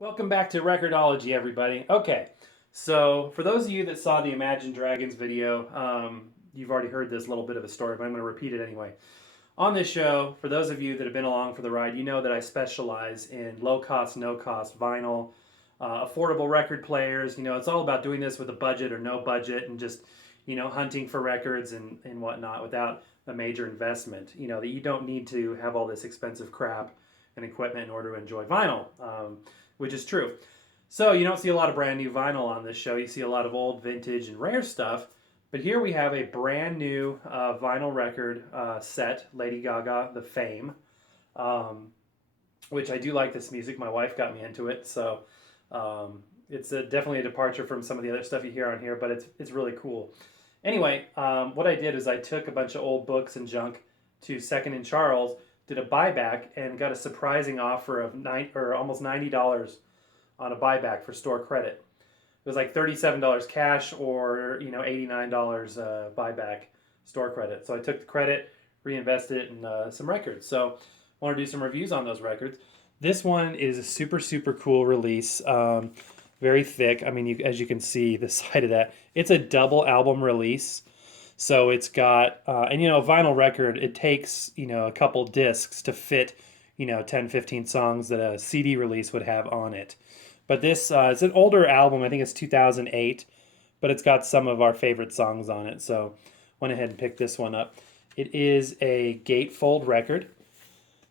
Welcome back to Record-ology, everybody. Okay, so for those of you that saw the Imagine Dragons video, you've already heard this little bit of a story, but I'm going to repeat it anyway. On this show, for those of you that have been along for the ride, you know that I specialize in low-cost, no-cost vinyl, affordable record players. You know, it's all about doing this with a budget or no budget and just, hunting for records and whatnot without a major investment. You know, that you don't need to have all this expensive crap and equipment in order to enjoy vinyl. Which is true. So you don't see a lot of brand new vinyl on this show. You see a lot of old, vintage, and rare stuff. But here we have a brand new vinyl record set, Lady Gaga, The Fame, which I do like this music. My wife got me into it. So it's definitely a departure from some of the other stuff you hear on here, but it's really cool. Anyway, what I did is I took a bunch of old books and junk to Second and Charles, did a buyback, and got a surprising offer of almost $90 on a buyback for store credit. It was like $37 cash or $89 buyback store credit. So I took the credit, reinvested it in some records. So I want to do some reviews on those records. This one is a super cool release. Very thick. I mean, as you can see, the side of that, it's a double album release. So it's got, and a vinyl record, it takes, a couple discs to fit, 10, 15 songs that a CD release would have on it. But this, it's an older album, I think it's 2008, but it's got some of our favorite songs on it. So went ahead and picked this one up. It is a gatefold record.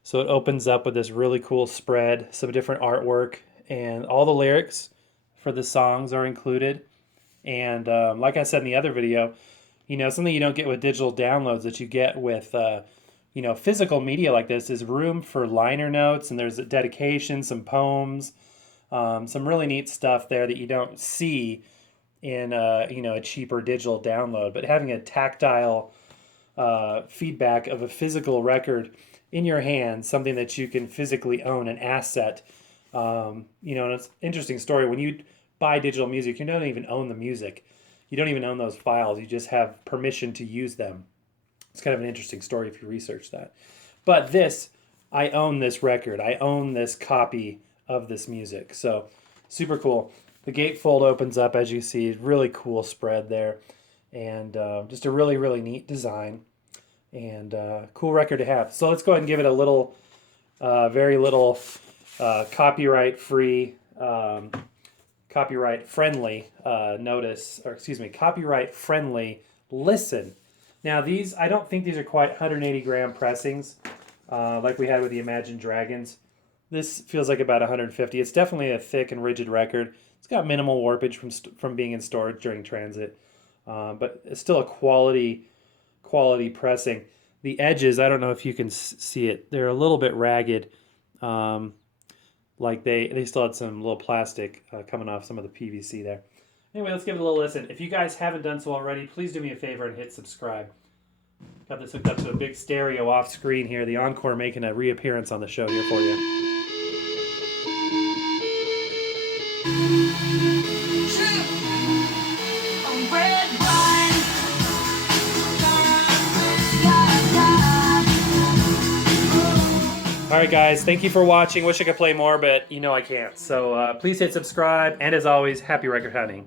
So it opens up with this really cool spread, some different artwork, and all the lyrics for the songs are included. And like I said in the other video, something you don't get with digital downloads that you get with, physical media like this is room for liner notes, and there's a dedication, some poems, some really neat stuff there that you don't see in, a cheaper digital download. But having a tactile feedback of a physical record in your hand, something that you can physically own, an asset, and it's an interesting story. When you buy digital music, you don't even own the music. You don't even own those files. You just have permission to use them. It's kind of an interesting story if you research that. But I own this record. I own this copy of this music. So super cool. The gatefold opens up, as you see. Really cool spread there. And just a really neat design. And cool record to have. So let's go ahead and give it a little, very little copyright-free, copyright-friendly copyright-friendly listen. Now these, I don't think these are quite 180 gram pressings like we had with the Imagine Dragons. This feels like about 150. It's definitely a thick and rigid record. It's got minimal warpage from being in storage during transit, but it's still a quality pressing. The edges, I don't know if you can see it, they're a little bit ragged. Like they still had some little plastic coming off some of the PVC there. Anyway, let's give it a little listen. If you guys haven't done so already, please do me a favor and hit subscribe. Got this hooked up to a big stereo off screen here. The Encore making a reappearance on the show here for you. All right, guys, thank you for watching. Wish I could play more, but I can't. So please hit subscribe, and as always, happy record hunting.